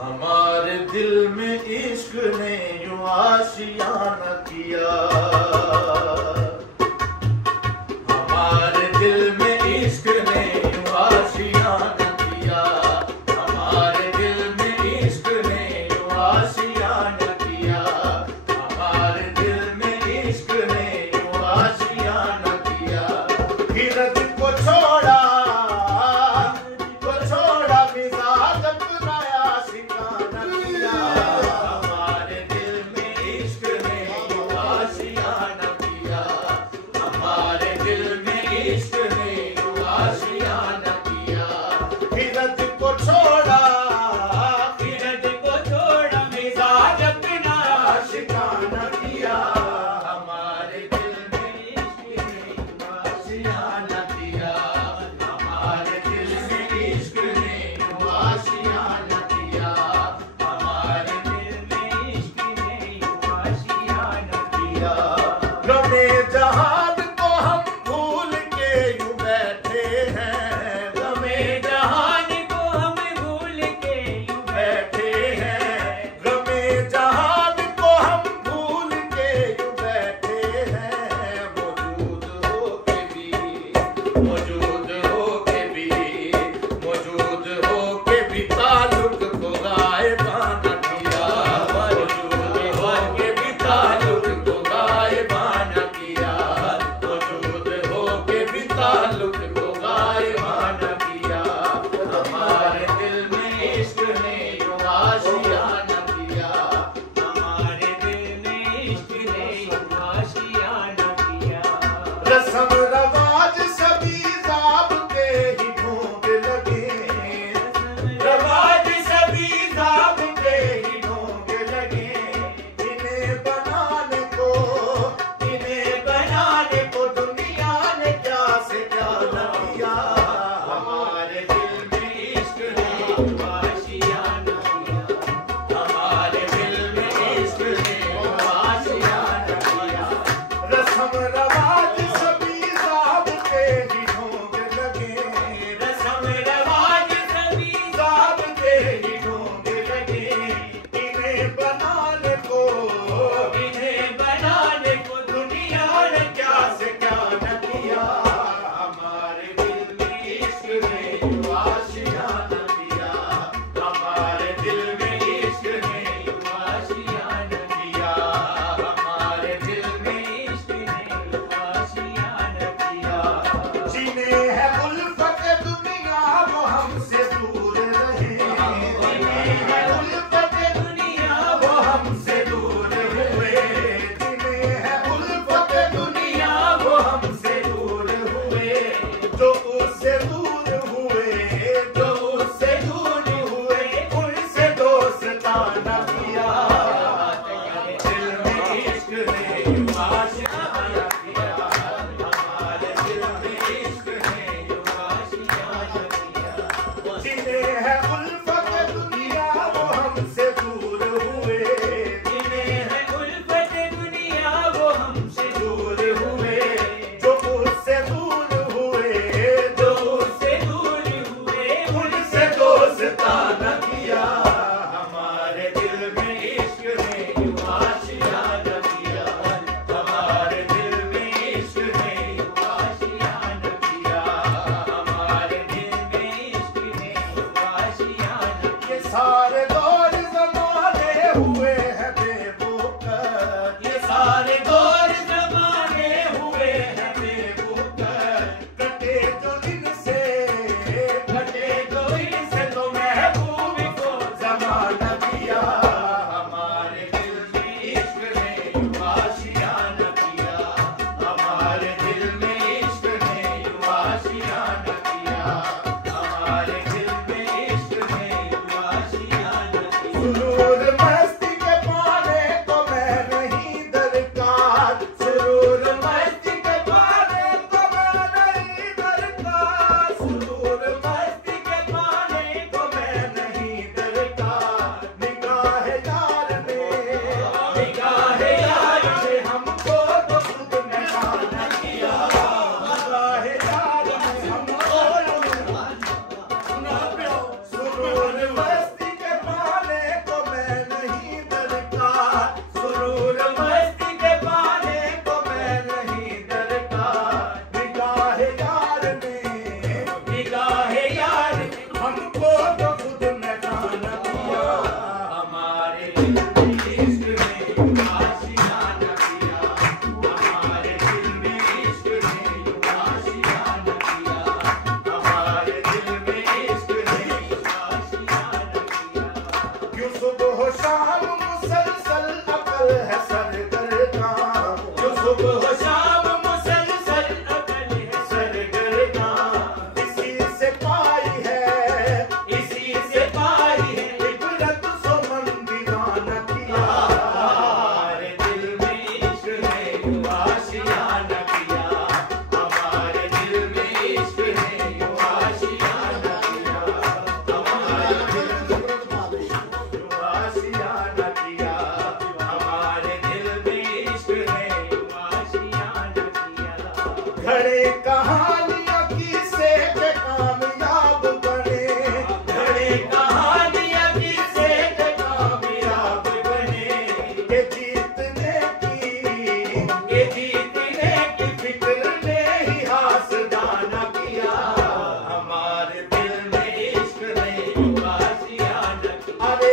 हमारे दिल में इश्क ने यूं आशियाना किया, हमारे दिल में इश्क ने यूं आशियाना किया, हमारे दिल में इश्क ने यूं आशियाना किया, हमारे दिल में इश्क ने यूं आशियाना किया। गिरद को छोड़ा मिजाज अपना आशिकाना किया, हमारे दिल में इश्क ने यूं आशियाना किया, हमारे दिल में इश्क ने यूं आशियाना किया। गिरद को छोड़ा मिजाज अपना आशिकाना किया, हमारे दिल में इश्क ने यूं आशियाना किया, हमारे दिल में इश्क ने यूं आशियाना किया, हमारे दिल में इश्क ने यूं आशियाना किया। गमे जहान को हम भूल के यूं बैठे हैं, गमे जहान को हम भूल के यूं बैठे हैं, गमे जहान को हम भूल के यूं बैठे हैं। मौजूद हो के भी ताल्लुक को गायबाना किया, मौजूद हो के भी ताल्लुक को गायबाना किया, मौजूद हो के भी ताल्लुक को गायबाना किया। हमारे दिल में इश्क ने यूं आशियाना किया, हमारे दिल में इश्क ने यूं आशियाना किया। रस्म रवाज सभी ज़ाब्ते ही ढूंढ लगे, रवाज सभी ज़ाब्ते ही ढूंढ लगे, इन्हें बनाने को दुनिया ने क्या से क्या न किया। हमारे दिल में इश्क ने यूं आशियाना किया, शाम मुसलसल अकल है सरगर्दा, जो सुबह शाम मुसलसल अकल है सरगर्दा, इसी से पाई है, इसी से पाई है इबरत सो मन दीवाना किया, हमारे दिल में इश्क है यूं आशियाना किया, हमारे दिल में इश्क है यूं आशियाना किया, हमारे दिल में यूं आशियाना किया, हमारे दिल में इश्क है यूं आशियाना किया। घड़े कहानियां की से के कामयाब बने, घड़े कहानियां की से के कामयाब बने, ये जीतने की फिक्र ने ही हासदाना किया, हमारे दिल में इश्क ने यूं आशियाना किया। अरे